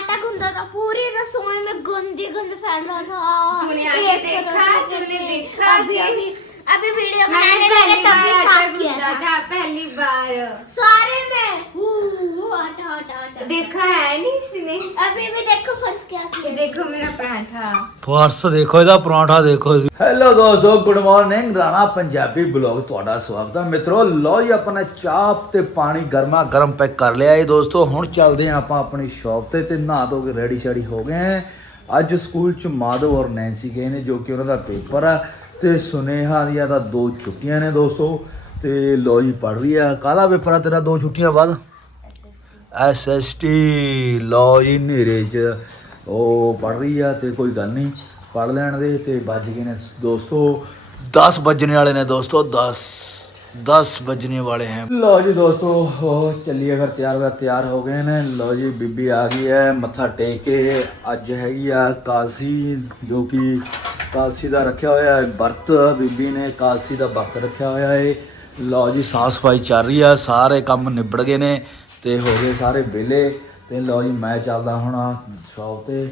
आटा गूंदा था पूरी रसोई में गंदी गंद फैला था तूने आके एक देखा, रोटी तूने में। देखा अभी कि- अभी अभी वीडियो मैं बनाने पहली लगे तब बार भी आटा साफ किया गूंदा था था पहली बार सारे में हू, हू, आटा आटा आटा देखा है नहीं इसमें अभी भी देखो फर्स्ट क्या ये किया देखो मेरा पराठा ਫਰਸ ਦੇਖੋ ਇਹਦਾ ਪਰੌਂਠਾ ਦੇਖੋ ਜੀ ਹੈਲੋ ਦੋਸਤੋ good morning Rana Punjabi blog ਤੁਹਾਡਾ ਸਵਾਗਤ ਹੈ ਮਿੱਤਰੋ ਲਓ ਜੀ ਆਪਣਾ ਚਾਹ ਤੇ ਪਾਣੀ ਗਰਮਾ ਗਰਮ ਪੈਕ ਕਰ ਲਿਆ ਇਹ ਦੋਸਤੋ ਹੁਣ ਚੱਲਦੇ ਹਾਂ ਆਪਾਂ ਆਪਣੀ ਸ਼ਾਪ ਤੇ ਤੇ ਨਹਾ ਧੋ ਕੇ ਰੈਡੀ ਸ਼ੈਡੀ ਹੋ ਗਏ ਹੈ ਅੱਜ ਸਕੂਲ ਚ ਮਾਧਵ ਔਰ ਨੈਂਸੀ ਗਏ ਨੇ ਜੋ ਕਿ ਉਹਨਾਂ ਦਾ ਪੇਪਰ ਆ ਤੇ ਸੁਨੇਹਾ ਦੀਆਂ ਤਾਂ ਦੋ ਛੁੱਟੀਆਂ ਨੇ ਦੋਸਤੋ ਤੇ ਲਓ ਜੀ ਪੜ ਰਹੀ ਆ ਕਾਹਦਾ ਪੇਪਰ ਆ ਤੇਰਾ ਦੋ ਛੁੱਟੀਆਂ ਬਾਅਦ ਐਸਐਸਟੀ ਲਓ ਜੀ ਹਨੇਰੇ ਚ। ਉਹ ਪੜ ਰਹੀ ਆ ਤੇ ਕੋਈ ਗੱਲ ਨਹੀਂ ਪੜ ਲੈਣ ਦੇ ਤੇ ਵੱਜ ਗਏ ਨੇ ਦੋਸਤੋ। 10 ਵੱਜਣੇ ਵਾਲੇ ਨੇ ਦੋਸਤੋ 10 10 ਵੱਜਣੇ ਵਾਲੇ ਹੈ। ਲਓ ਜੀ ਦੋਸਤੋ ਉਹ ਚੱਲੀਏ ਫਿਰ ਤਿਆਰ ਵਰ ਤਿਆਰ ਹੋ ਗਏ ਨੇ। ਲਓ ਜੀ, ਬੀਬੀ ਆ ਗਈ ਹੈ, ਮੱਥਾ ਟੇਕ ਕੇ। ਅੱਜ ਹੈਗੀ ਆ ਕਾਸੀ ਜੋ ਕਿ ਕਾਸੀ ਦਾ ਰੱਖਿਆ ਹੋਇਆ ਹੈ, ਵਰਤ। ਬੀਬੀ ਨੇ ਕਾਸੀ ਦਾ ਵਰਤ ਰੱਖਿਆ ਹੋਇਆ ਹੈ। ਲਓ ਜੀ, ਸਾਫ਼ ਸਫ਼ਾਈ ਚੱਲ ਰਹੀ ਆ, ਸਾਰੇ ਕੰਮ ਨਿਬੜ ਗਏ ਨੇ। ਤੇ ਹੋ ਗਏ ਸਾਰੇ ਵਿਲੇ ਤੇ ਲਓ ਜੀ ਮੈਂ ਚੱਲਦਾ ਹੁਣ ਸ਼ਾਪ ਤੇ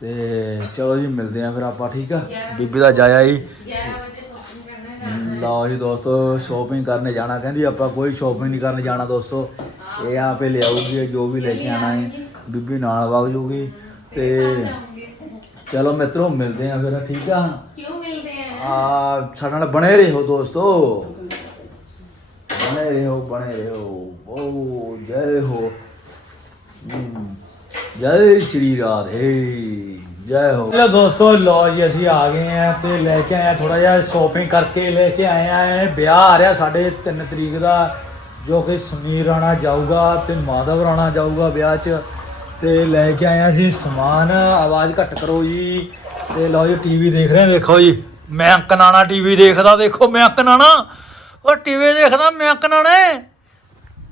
ਤੇ ਚਲੋ ਜੀ ਮਿਲਦੇ ਆ ਫਿਰ ਆਪਾਂ ਠੀਕ ਆ? ਬੀਬੀ ਦਾ ਜਾਇਆ ਹੀ। ਲਓ ਜੀ ਦੋਸਤੋ ਸ਼ੋਪਿੰਗ ਕਰਨ ਜਾਣਾ ਕਹਿੰਦੀ ਆਪਾਂ ਕੋਈ ਸ਼ੋਪਿੰਗ ਨਹੀਂ ਕਰਨ ਜਾਣਾ ਦੋਸਤੋ। ਇਹ ਆਪੇ ਲਿਆਉਗੀ ਜੋ ਵੀ ਲੈ ਕੇ ਆਣਾ ਹੈ ਬੀਬੀ ਨਾਲ ਵਗ ਜੂਗੀ ਤੇ ਚਲੋ ਮਿੱਤਰੋ ਮਿਲਦੇ ਆ ਫਿਰ ਠੀਕ ਆ? ਕਿਉਂ ਮਿਲਦੇ ਆ? ਆ ਸਾਡੇ ਨਾਲ ਬਣੇ ਰਹੋ ਦੋਸਤੋ। ਬਣੇ ਰਹੋ ਬਣੇ ਰਹੋ। ਬਹੁਤ ਜੈ ਹੋ। ਜੈ ਸ਼੍ਰੀ ਰਾਧੇ, ਜੈ ਹੋ। ਹੈਲੋ ਦੋਸਤੋ ਲੋ ਜੀ, ਅਸੀਂ ਆ ਗਏ ਆ ਤੇ ਲੈ ਕੇ ਆਏ ਥੋੜਾ ਜਿਹਾ ਸ਼ੋਪਿੰਗ ਕਰਕੇ ਲੈ ਕੇ ਆਏ ਆ ਇਹ ਵਿਆਹ ਆ ਰਿਹਾ ਸਾਡੇ 3 ਤਰੀਕ ਦਾ, ਜੋ ਕਿ ਸੁਨੀਲ ਰਾਣਾ ਜਾਊਗਾ ਤੇ ਮਾਧਵ ਰਾਣਾ ਜਾਊਗਾ ਵਿਆਹ 'ਚ। ਤੇ ਲੈ ਕੇ ਆਏ ਆ ਅਸੀਂ ਸਮਾਨ। ਆਵਾਜ਼ ਘੱਟ ਕਰੋ ਜੀ। ਤੇ ਲਓ ਜੀ ਟੀਵੀ ਦੇਖ ਰਹੇ ਦੇਖੋ ਜੀ। ਮੈਂ ਅੰਕ ਨਾਣਾ ਟੀਵੀ ਦੇਖਦਾ, ਦੇਖੋ ਮੈਂ ਅੰਕ ਨਾਣਾ ਉਹ ਟੀਵੀ ਦੇਖਦਾ ਮੈਂ ਅੰਕ ਨਾਣੇ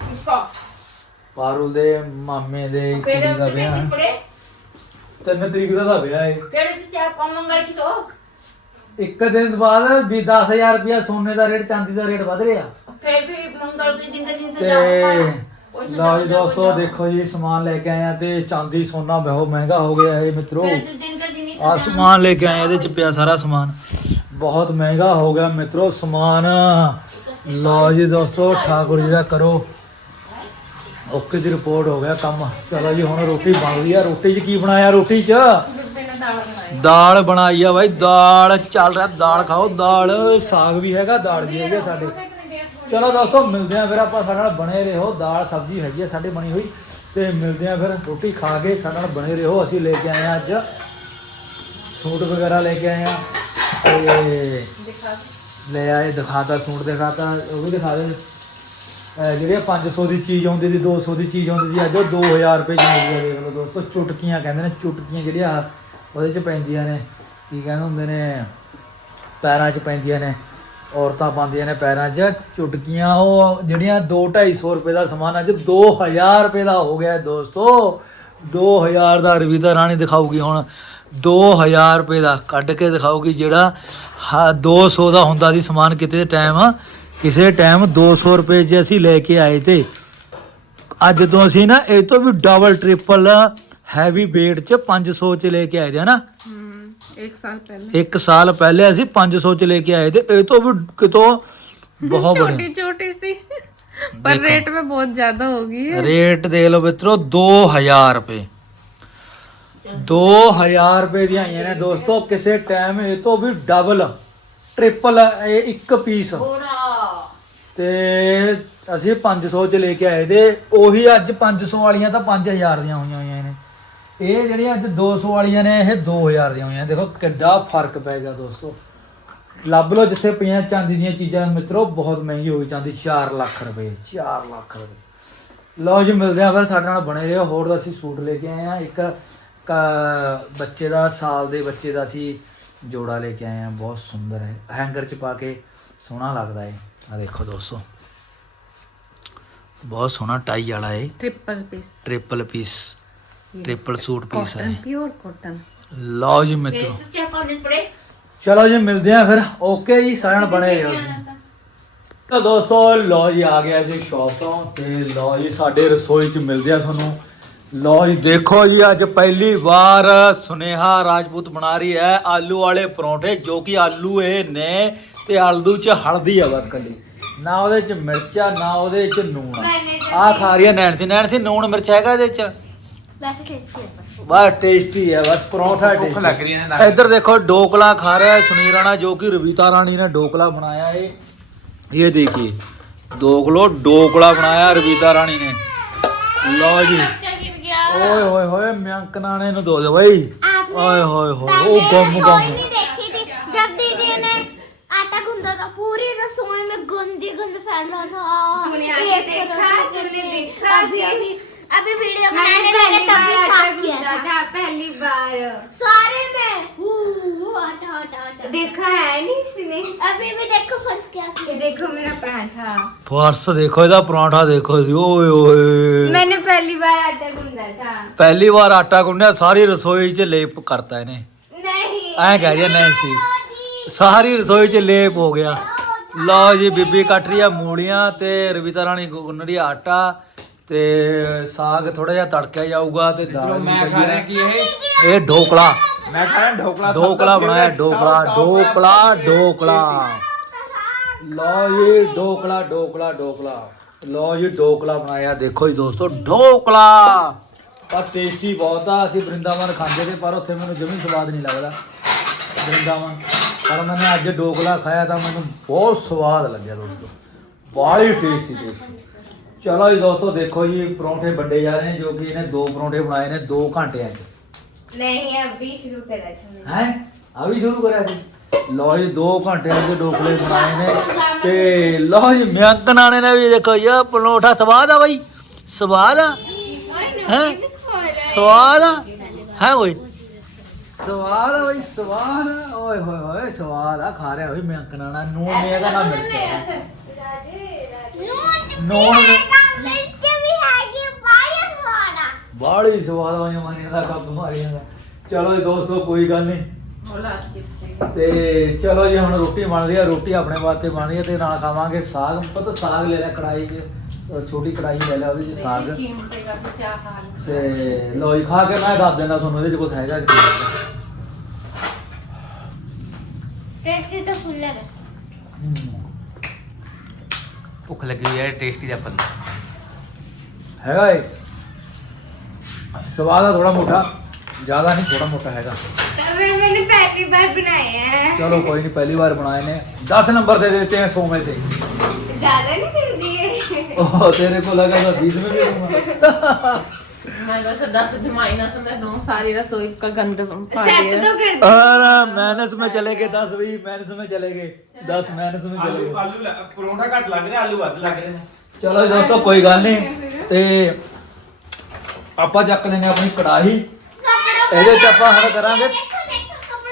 ਕਿਸਕਾ ਦੇ ਮਾਮੇ ਦੇ ਕੁੜੀ ਦਾ ਵਿਆਹ। ਹੈ। ਤਿੰਨ ਤਰੀਕ ਦਾ ਵਿਆਹ ਹੈ ਇੱਕ ਦਿਨ ਬਾਅਦ ਵੀ 10000 ਰੁਪਇਆ ਸੋਨੇ ਦਾ ਰੇਟ ਚਾਂਦੀ ਦਾ ਰੇਟ ਵਧ ਰਿਹਾ। ਤੇ ਲਓ ਦੋਸਤੋ ਦੇਖੋ ਜੀ ਸਮਾਨ ਲੈ ਕੇ ਆਇਆ ਤੇ ਚਾਂਦੀ ਸੋਨਾ ਬਹੁਤ ਮਹਿੰਗਾ ਹੋ ਗਿਆ ਹੈ ਮਿੱਤਰੋ ਆ ਸਮਾਨ ਲੈ ਕੇ ਆਏ ਇਹਦੇ ਚ ਪਿਆ ਸਾਰਾ ਸਮਾਨ। ਬਹੁਤ ਮਹਿੰਗਾ ਹੋ ਗਿਆ ਮਿੱਤਰੋ ਸਮਾਨ। ਲਓ ਜੀ ਦੋਸਤੋ ਠਾਕੁਰ ਜੀ ਦਾ ਕਰੋ। ਓਕੇ ਦੀ ਰਿਪੋਰਟ ਹੋ ਗਿਆ ਕੰਮ। ਚਲੋ ਜੀ ਹੁਣ ਰੋਟੀ ਬਣ ਗਈ ਆ। ਰੋਟੀ 'ਚ ਕੀ ਬਣਾਇਆ ਰੋਟੀ 'ਚ? ਦਾਲ ਬਣਾਈ ਆ ਬਾਈ ਦਾਲ ਚੱਲ ਰਿਹਾ। ਦਾਲ ਖਾਓ ਦਾਲ ਸਾਗ ਵੀ ਹੈਗਾ ਦਾਲ ਵੀ ਹੈਗੀ ਸਾਡੇ। ਚਲੋ ਦੋਸਤੋ ਮਿਲਦੇ ਆ ਫਿਰ ਆਪਾਂ ਸਾਡੇ ਨਾਲ ਬਣੇ ਰਹੋ। ਦਾਲ ਸਬਜ਼ੀ ਹੈਗੀ ਆ ਸਾਡੇ ਬਣੀ ਹੋਈ। ਤੇ ਮਿਲਦੇ ਆ ਫਿਰ ਰੋਟੀ ਖਾ ਕੇ ਸਾਡੇ ਨਾਲ ਬਣੇ ਰਹੋ। ਅਸੀਂ ਲੈ ਕੇ ਆਏ ਆ ਅੱਜ ਸੂਟ ਵਗੈਰਾ ਲੈ ਕੇ ਆਏ ਆ। ਤੇ ਲੈ ਆਏ ਦਿਖਾਤਾ ਸੂਟ ਦਿਖਾਤਾ ਉਹ ਵੀ ਦਿਖਾ ਦੇ। ਜਿਹੜੇ 500 ਦੀ ਚੀਜ਼ ਆਉਂਦੀ ਸੀ 200 ਦੀ ਚੀਜ਼ ਆਉਂਦੀ ਸੀ, ਅੱਜ ਉਹ 2000 ਰੁਪਏ ਦੀ ਮਿਲਦੀ ਹੈ ਦੇਖ ਲਓ ਦੋਸਤੋ, ਚੁਟਕੀਆਂ ਕਹਿੰਦੇ ਨੇ, ਚੁਟਕੀਆਂ ਜਿਹੜੀਆਂ ਉਹਦੇ ਚ ਪੈਂਦੀਆਂ ਨੇ, ਕੀ ਕਹਿੰਦੇ ਹੁੰਦੇ ਨੇ, ਪੈਰਾਂ 'ਚ ਪੈਂਦੀਆਂ ਨੇ, ਔਰਤਾਂ ਪਾਉਂਦੀਆਂ ਨੇ ਪੈਰਾਂ 'ਚ, ਚੁਟਕੀਆਂ, ਉਹ ਜਿਹੜੀਆਂ 2 250 ਰੁਪਏ ਦਾ ਸਮਾਨ ਅੱਜ 2000 ਰੁਪਏ ਦਾ ਹੋ ਗਿਆ ਹੈ ਦੋਸਤੋ 2000 ਦਾ ਰਵੀਤਾ ਰਾਣੀ ਦਿਖਾਊਗੀ ਹੁਣ 2000 ਰੁਪਏ ਦਾ ਕੱਢ ਕੇ ਦਿਖਾਊਗੀ ਜਿਹੜਾ ਹਾ- 200 ਦਾ ਹੁੰਦਾ ਸੀ ਸਮਾਨ ਕਿਤੇ ਟਾਈਮ ਕਿਸੇ ਟਾਈਮ 200 ਰੁਪਏ 'ਚ ਅਸੀਂ ਲੈ ਕੇ ਆਏ ਤੇ ਅੱਜ ਤੋਂ ਅਸੀਂ ਨਾ ਇਹ ਤੋਂ ਵੀ ਡਬਲ ਟ੍ਰਿਪਲ ਹੈਵੀ weight 'ਚ 500 'ਚ ਲੈ ਕੇ ਆਏ ਦੇ ਹਨਾ? ਇੱਕ ਸਾਲ ਪਹਿਲੇ। ਇੱਕ ਸਾਲ ਪਹਿਲੇ ਅਸੀਂ 500 'ਚ ਲੈ ਕੇ ਆਏ ਤੇ ਇਹ ਤੋਂ ਵੀ ਕਿਤੋਂ ਬਹੁਤ ਛੋਟੀ ਛੋਟੀ ਸੀ ਪਰ ਰੇਟ ਵਿੱਚ ਬਹੁਤ ਜ਼ਿਆਦਾ ਹੋ ਗਈ ਹੈ। ਰੇਟ ਦੇ ਲੋ ਮਿੱਤਰੋ 2000 ਰੁਪਏ। 2000 ਰੁਪਏ ਦੀ ਆਈਆਂ ਨੇ ਦੋਸਤੋ ਕਿਸੇ ਟਾਈਮ ਇਹ ਤੋਂ ਵੀ ਡਬਲ ਟ੍ਰਿਪਲ ਇਹ ਇੱਕ ਪੀਸ ਹੋਰ ਤੇ ਅਸੀਂ 500 ਚ ਲੈ ਕੇ ਆਏ ਤੇ ਉਹੀ ਅੱਜ 500 ਵਾਲੀਆਂ ਤਾਂ 5000 ਦੀਆਂ ਹੋਈਆਂ ਹੋਈਆਂ ਨੇ। ਇਹ ਜਿਹੜੀਆਂ ਅੱਜ 200 ਵਾਲੀਆਂ ਨੇ, ਇਹ 2000 ਦੀਆਂ ਹੋਈਆਂ। ਦੇਖੋ ਕਿੱਡਾ ਫ਼ਰਕ ਪੈ ਗਿਆ ਦੋਸਤੋ। ਲੱਭ ਲਓ ਜਿੱਥੇ ਪਈਆਂ ਚਾਂਦੀ ਦੀਆਂ ਚੀਜ਼ਾਂ, ਮਿੱਤਰੋ, ਬਹੁਤ ਮਹਿੰਗੀ ਹੋ ਗਈ ਚਾਂਦੀ 4 ਲੱਖ ਰੁਪਏ 4 ਲੱਖ ਰੁਪਏ। ਲਓ ਜੀ, ਮਿਲਦੇ ਆ ਫਿਰ ਸਾਡੇ ਨਾਲ ਬਣੇ ਰਹੋ। ਹੋਰ ਦਾ ਅਸੀਂ ਸੂਟ ਲੈ ਕੇ ਆਏ ਆ ਇੱਕ ਬੱਚੇ ਦਾ, ਸਾਲ ਦੇ ਬੱਚੇ ਦਾ ਅਸੀਂ ਜੋੜਾ ਲੈ ਕੇ ਆਏ ਆ ਬਹੁਤ ਸੁੰਦਰ ਹੈ। ਹੈਂਗਰ ਚ ਪਾ ਕੇ ਸੋਹਣਾ ਲੱਗਦਾ ਹੈ। ਆ ਦੇਖੋ ਦੋਸਤੋ ਬਹੁਤ ਸੋਹਣਾ ਟਾਈ ਵਾਲਾ ਹੈ triple piece triple piece triple suit piece ਹੈ ਪਿਓਰ ਕਾਟਨ ਲਓ ਜੀ ਮਿੱਤਰੋ। ਚਲੋ ਜੀ ਮਿਲਦੇ ਆ ਫਿਰ। ਓਕੇ ਜੀ ਸਾਰਿਆਂ ਨਾਲ ਬਣੇ ਰਹੋ ਜੀ। ਤਾਂ ਦੋਸਤੋ ਲਓ ਜੀ ਆ ਗਿਆ ਜੀ ਸ਼ੌਪ ਤੋਂ ਤੇ ਲਓ ਜੀ ਸਾਡੇ ਰਸੋਈ 'ਚ ਮਿਲਦੇ ਆ ਤੁਹਾਨੂੰ। ਲਓ ਜੀ ਦੇਖੋ ਜੀ ਅੱਜ ਪਹਿਲੀ ਵਾਰ ਸੁਨੇਹਾ ਰਾਜਪੂਤ ਬਣਾ ਰਹੀ ਹੈ ਆਲੂ ਵਾਲੇ ਪਰੌਂਠੇ ਜੋ ਕਿ ਆਲੂ ਇਹ ਨੇ ਤੇ ਆਲੂ 'ਚ ਹਲਦੀ ਆ ਬਸ ਕੱਲੀ। ਨਾ ਉਹਦੇ 'ਚ ਮਿਰਚਾ ਨਾ ਉਹਦੇ 'ਚ ਨੂਣ। ਆ ਖਾ ਰਹੀ ਹੈ ਨੈਣਸੀ ਨੈਣਸੀ ਨੂਣ ਮਿਰਚ ਹੈਗਾ ਇਹਦੇ 'ਚ? ਵੈਸੇ ਟੇਸਟੀ ਹੈ। ਬਸ ਟੇਸਟੀ ਹੈ ਬਸ ਪਰੌਂਠਾ ਭੁੱਖ ਲੱਗ ਰਹੀ ਹੈ ਇੱਧਰ ਦੇਖੋ ਡੋਕਲਾ ਖਾ ਰਿਹਾ ਹੈ ਸੁਨੀਲ ਰਾਣਾ ਜੋ ਕਿ ਰਵੀਤਾ ਰਾਣੀ ਨੇ ਡੋਕਲਾ ਬਣਾਇਆ ਹੈ ਇਹ ਦੇਖिए ਡੋਕਲੋ ਡੋਕਲਾ ਬਣਾਇਆ ਰਵੀਤਾ ਰਾਣੀ ਨੇ। ਲਓ ਜੀ। ਓਏ ਹੋਏ ਹੋਏ ਮਿਆਂਕ ਨਾਣੇ ਨੂੰ ਦੋ ਦੇ ਬਈ ਓਏ ਹੋਏ ਹੋਏ ਉਹ ਗਮ रसोई ਗਮ नहीं देखी थी जब दीदी ने आटा गूंदा था पूरी रसोई में गंदी गंद फैला था तूने आके एक देखा? तरफ से तूने देखा अभी क्या? अभी अभी वीडियो मैंने बनाने लगे पहली तब बार भी आटा साफ किया गूंदा था था पहली बार सारे में वो वो आटा आटा आटा देखा है नहीं इसने अभी भी देखो फर्स्ट क्या ये किया देखो मेरा पराठा ਫਰਸ ਦੇਖੋ ਇਹਦਾ ਪਰੌਂਠਾ ਦੇਖੋ ਜੀ ਓਏ ਓਏ मैंने पहली बार आटा गूंदा था ਪਹਿਲੀ ਵਾਰ ਆਟਾ ਗੁੰਨਿਆ ਸਾਰੀ ਰਸੋਈ 'ਚ ਲੇਪ ਕਰਤਾ ਇਹਨੇ नहीं ਐਂ ਕਹਿ ਰਹੀ ਹੈ ਨੈਂਸੀ ਸਾਰੀ ਰਸੋਈ 'ਚ ਲੇਪ ਹੋ ਗਿਆ ਲਓ ਜੀ ਬੀਬੀ ਕੱਟ ਰਹੀ ਆ ਮੂਲੀਆਂ ਤੇ ਰਵਿਤਾ ਰਾਣੀ ਗੁੰਨ ਰਹੀ ਆ ਆਟਾ ਤੇ ਸਾਗ ਥੋੜਾ ਜਿਹਾ ਤੜਕਿਆ ਜਾਊਗਾ ਤੇ ਦਾਲ ਮੈਂ ਖਾ ਰਿਹਾ ਕੀ ਇਹ। ਇਹ ਢੋਕਲਾ। ਮੈਂ ਖਾ ਰਿਹਾ ਢੋਕਲਾ ਢੋਕਲਾ ਬਣਾਇਆ ਢੋਕਲਾ ਢੋਕਲਾ ਢੋਕਲਾ। ਲਓ ਜੀ ਢੋਕਲਾ ਢੋਕਲਾ ਢੋਕਲਾ। ਲਓ ਜੀ ਢੋਕਲਾ ਬਣਾਇਆ। ਦੇਖੋ ਜੀ ਦੋਸਤੋ ਢੋਕਲਾ। ਪਰ ਟੇਸਟੀ ਬਹੁਤ ਆ। ਅਸੀਂ ਬ੍ਰਿੰਦਾਵਨ ਖਾਂਦੇ ਤੇ ਪਰ ਉੱਥੇ ਮੈਨੂੰ ਜਮੀ ਸਵਾਦ ਨਹੀਂ ਲੱਗਦਾ। ਬ੍ਰਿੰਦਾਵਨ ਪਰ ਮੈंने ਅੱਜ ਢੋਕਲਾ ਖਾਇਆ ਤਾਂ ਮੈਨੂੰ ਬਹੁਤ ਸਵਾਦ ਲੱਗਿਆ ਦੋਸਤੋ। ਬਾਹਲੀ ਟੇਸਟੀ ਟੇਸਟੀ ਚਲੋ ਜੀ ਦੋਸਤੋ ਦੇਖੋ ਜੀ ਪਰੌਂਠੇ ਵੱਡੇ ਜਾ ਰਹੇ ਨੇ ਜੋ ਕਿ ਇਹਨੇ ਦੋ ਪਰੌਂਠੇ ਬਣਾਏ ਨੇ 2 ਘੰਟਿਆਂ 'ਚ नहीं अभी शुरू करा था मैंने ਹੈ ਆ ਵੀ ਸ਼ੁਰੂ ਕਰਿਆ ਸੀ ਲਓ ਜੀ 2 ਘੰਟਿਆਂ ਦੇ ਡੋਕਲੇ ਬਣਾਏ ਨੇ ਤੇ ਲਓ ਜੀ ਮਿਆਂਕ ਨਾਣੇ ਨੇ ਵੀ ਦੇਖੋ ਯਾ ਪਰੌਂਠਾ ਸਵਾਦ ਆ ਬਾਈ ਸਵਾਦ ਆ ਹੈ ਸਵਾਦ ਆ ਹੈ ਓਏ ਸਵਾਦ ਆ ਬਾਈ ਸਵਾਦ ਆ ਓਏ ਹੋਏ ਹੋਏ ਸਵਾਦ ਆ ਖਾ ਰਿਹਾ ਓਏ ਮਿਆਂਕ ਨਾਣਾ ਨੂਣ ਨਹੀਂ ਹੈਗਾ ਨਾ ਮਿਰਚ ਨੂਣ लड़के ਬਾੜੀ ਸਵਾਦ ਆਈਆਂ ਮਾਨੀਆਂ ਦਾ ਕੱਪ ਮਾਰੀਆਂ ਦਾ। ਚਲੋ ਜੀ ਦੋਸਤੋ ਕੋਈ ਗੱਲ ਨਹੀਂ। ਤੇ ਚਲੋ ਜੀ ਹੁਣ ਰੋਟੀ ਬਣ ਰਹੀ ਆ। ਰੋਟੀ ਆਪਣੇ ਵਾਸਤੇ ਬਣ ਰਹੀ ਤੇ ਨਾਲ ਖਾਵਾਂਗੇ ਸਾਗ। ਪਤਾ ਸਾਗ ਲੈ ਲਿਆ ਕੜਾਈ 'ਚ ਛੋਟੀ ਕੜਾਈ ਲੈ ਲਿਆ ਉਹਦੇ 'ਚ ਸਾਗ। ਤੇ ਲੋ ਜੀ ਖਾ ਕੇ ਮੈਂ ਦੱਸ ਦਿੰਦਾ ਤੁਹਾਨੂੰ ਇਹਦੇ 'ਚ ਕੁਝ ਹੈਗਾ ਕਿ ਨਹੀਂ। ਟੇਸਟੀ ਤਾਂ ਲੱਗੀ ਹੈ ਟੇਸਟੀ ਦਾ ਪੰਨਾ। ਹੈਗਾ ਏ। ਸਵਾਦ ਆ ਥੋੜਾ ਮੋਟਾ ਜ਼ਿਆਦਾ ਨਹੀਂ ਥੋੜਾ ਮੋਟਾ ਹੈਗਾ अभी मैंने पहली बार बनाया है ਚਲੋ ਕੋਈ ਨਹੀਂ ਪਹਿਲੀ ਵਾਰ ਬਣਾਏ ਨੇ 10 नंबर दे देते हैं 100 में से ज्यादा नहीं कर दिए ओह तेरे को लगा था 20 में भी दूंगा मैं वैसे दस माइनस में दूं सारी रसोई का गंद पा सेट दिया तो कर दिए अरे माइनस में चले गए 10 भी माइनस में चले गए 10 माइनस में चले गए ਆਲੂ ਪਰੌਂਠਾ ਘੱਟ ਲੱਗ ਰਿਹਾ ਆਲੂ ਵੱਧ ਲੱਗ ਰਹੇ ਨੇ ਚਲੋ ਜੀ ਦੋਸਤੋ ਕੋਈ ਗੱਲ ਨਹੀਂ ਤੇ ਆਪਾਂ ਚੱਕ ਲੈਨੇ ਆਪਣੀ ਕੜਾਹੀ। ਇਹਦੇ 'ਚ ਆਪਾਂ ਹੁਣ ਕਰਾਂਗੇ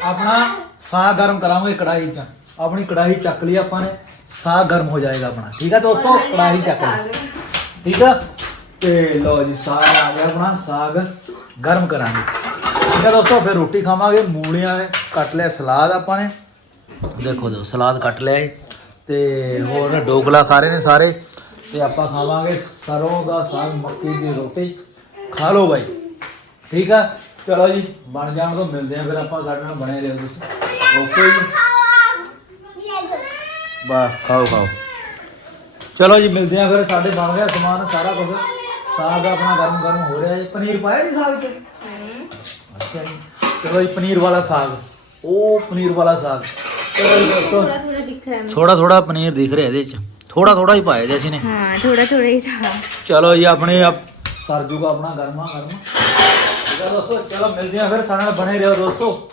ਆਪਣਾ ਸਾਹ ਗਰਮ ਕਰਾਂਗੇ ਕੜਾਹੀ 'ਚ। ਆਪਣੀ ਕੜਾਹੀ ਚੱਕ ਲਈ ਆਪਾਂ ਨੇ ਸਾਹ ਗਰਮ ਹੋ ਜਾਏਗਾ ਆਪਣਾ। ਠੀਕ ਹੈ ਦੋਸਤੋ? ਕੜਾਹੀ ਚੱਕ ਲਈ। ਠੀਕ ਆ? ਤੇ ਲੋ ਜੀ ਸਾਗ ਆ ਗਿਆ ਆਪਣਾ। ਸਾਗ ਗਰਮ ਕਰਾਂਗੇ। ਠੀਕ ਹੈ ਦੋਸਤੋ? ਫਿਰ ਰੋਟੀ ਖਾਵਾਂਗੇ। ਮੂਲੀਆਂ ਕੱਟ ਲਿਆ ਸਲਾਦ ਆਪਾਂ ਨੇ। ਦੇਖੋ ਦੋ ਸਲਾਦ ਕੱਟ ਲਿਆ ਤੇ ਹੋਰ ਡੋਗਲਾ ਸਾਰੇ ਨੇ ਸਾਰੇ। ਤੇ ਆਪਾਂ ਖਾਵਾਂਗੇ ਸਰੋਂ ਦਾ ਸਾਗ ਮੱਕੀ ਦੀ ਰੋਟੀ। ਖਾ ਲਓ ਬਾਈ। ਠੀਕ ਆ? ਚਲੋ ਜੀ ਬਣ ਜਾਣ ਤੋਂ ਮਿਲਦੇ ਆ ਫਿਰ ਆਪਾਂ ਸਾਡੇ ਨਾਲ ਬਣੇ ਰਹੋ ਤੁਸੀਂ। ਓਕੇ ਜੀ। ਬਾ ਖਾਓ ਖਾਓ। ਚਲੋ ਜੀ ਮਿਲਦੇ ਆ ਫਿਰ ਸਾਡੇ ਬਣ ਗਿਆ ਸਮਾਨ ਸਾਰਾ ਕੁਝ ਸਾਗ ਆਪਣਾ ਗਰਮ ਗਰਮ ਹੋ ਰਿਹਾ ਜੀ। ਪਨੀਰ ਪਾਇਆ ਜੀ ਸਾਗ 'ਚ? ਅੱਛਾ ਜੀ। ਚਲੋ ਜੀ ਪਨੀਰ ਵਾਲਾ ਸਾਗ। ਉਹ ਪਨੀਰ ਵਾਲਾ ਸਾਗ। ਚਲੋ ਜੀ ਦੋਸਤੋ। ਥੋੜਾ ਥੋੜਾ ਪਨੀਰ ਦਿਖ ਰਿਹਾ ਇਹਦੇ 'ਚ। ਥੋੜਾ ਥੋੜਾ ਹੀ ਪਾਇਆ ਜੀ ਅਸੀਂ ਨੇ ਹਾਂ ਥੋੜਾ ਥੋੜਾ ਹੀ ਥਾ ਚਲੋ ਜੀ ਆਪਣੇ ਆਪ ਸਰ ਜੂਗਾ ਆਪਣਾ ਗਰਮਾ ਗਰਮ। ਠੀਕ ਦੋਸਤੋ ਚਲੋ ਮਿਲਦੇ ਆ ਫਿਰ ਸਾਡੇ ਨਾਲ ਬਣੇ ਰਹੋ ਦੋਸਤੋ।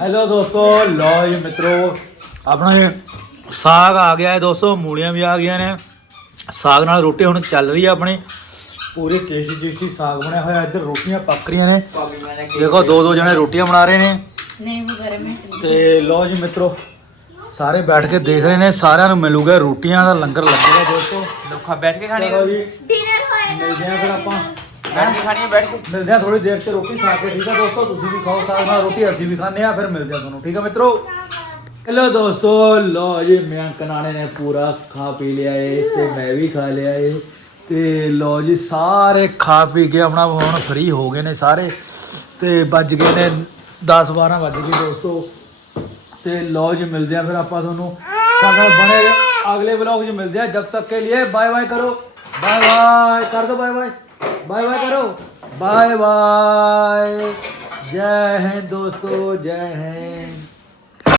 ਹੈਲੋ ਦੋਸਤੋ ਲਓ ਜੀ ਮਿੱਤਰੋ ਆਪਣਾ ਇਹ ਸਾਗ ਆ ਗਿਆ ਹੈ ਦੋਸਤੋ ਮੂਲੀਆਂ ਵੀ ਆ ਗਈਆਂ ਨੇ। ਸਾਗ ਨਾਲ ਰੋਟੀ ਹੁਣ ਚੱਲ ਰਹੀ ਹੈ ਆਪਣੀ। ਪੂਰੇ ਟੇਸਟੀ ਟੇਸਟੀ ਸਾਗ ਬਣਿਆ ਹੋਇਆ ਇੱਧਰ ਰੋਟੀਆਂ ਪੱਕ ਰਹੀਆਂ ਨੇ। ਦੇਖੋ ਦੋ ਦੋ ਜਣੇ ਰੋਟੀਆਂ ਬਣਾ ਰਹੇ ਨੇ। ਨਹੀਂ ਉਹ ਗਰਮ ਹੈ। ਤੇ ਲਓ ਜੀ ਮਿੱਤਰੋ ਸਾਰੇ ਬੈਠ ਕੇ ਦੇਖ ਰਹੇ ਨੇ ਸਾਰਿਆਂ ਨੂੰ ਮਿਲੂਗਾ ਰੋਟੀਆਂ ਦਾ ਲੰਗਰ ਲੱਗੇਗਾ ਦੋਸਤੋ। ਲੋਖਾ ਬੈਠ ਕੇ ਖਾਣੀ ਜੀ। ਮਿਲਦੇ ਆ ਫਿਰ ਆਪਾਂ। ਬੈਠ ਖਾਣੀ ਹੈ ਬੈਠ ਕੇ। ਮਿਲਦੇ ਆ ਥੋੜੀ ਦੇਰ ਤੇ ਰੋਟੀ ਖਾ ਕੇ ਠੀਕ ਆ ਦੋਸਤੋ? ਤੁਸੀਂ ਵੀ ਖਾਓ ਸਾਰਾ ਨਾਲ ਰੋਟੀ ਅਸੀਂ ਵੀ ਖਾਣੇ ਆ ਫਿਰ ਮਿਲਦੇ ਆ ਤੁਹਾਨੂੰ ਠੀਕ ਆ ਮਿੱਤਰੋ? ਹੈਲੋ ਦੋਸਤੋ ਲੋ ਜੀ ਮੈਂ ਕਨਾਣੇ ਨੇ ਪੂਰਾ ਖਾ ਪੀ ਲਿਆ ਏ ਤੇ ਮੈਂ ਵੀ ਖਾ ਲਿਆ ਏ ਤੇ ਲੋ ਜੀ ਸਾਰੇ ਖਾ ਪੀ ਕੇ ਆਪਣਾ ਹੁਣ ਫ੍ਰੀ ਹੋ ਗਏ ਨੇ ਸਾਰੇ ਤੇ ਵੱਜ ਗਏ ਨੇ 10 12 ਵੱਜ ਗਏ ਦੋਸਤੋ। ਤੇ ਲੋ ਜੀ ਮਿਲਦੇ ਆ ਫਿਰ ਆਪਾਂ ਤੁਹਾਨੂੰ। ਸਾਡੇ ਬਣੇ ਅਗਲੇ ਵਲੌਗ 'ਚ ਮਿਲਦੇ ਆ ਜਦ ਤੱਕ ਕੇ ਲਈ ਬਾਏ ਬਾਏ ਕਰੋ। ਬਾਏ ਬਾਏ ਕਰ ਦੋ ਬਾਏ ਬਾਏ ਬਾਏ ਬਾਏ ਕਰੋ ਬਾਏ ਬਾਏ ਜੈ ਹਿੰਦ ਦੋਸਤੋ ਜੈ ਹਿੰਦ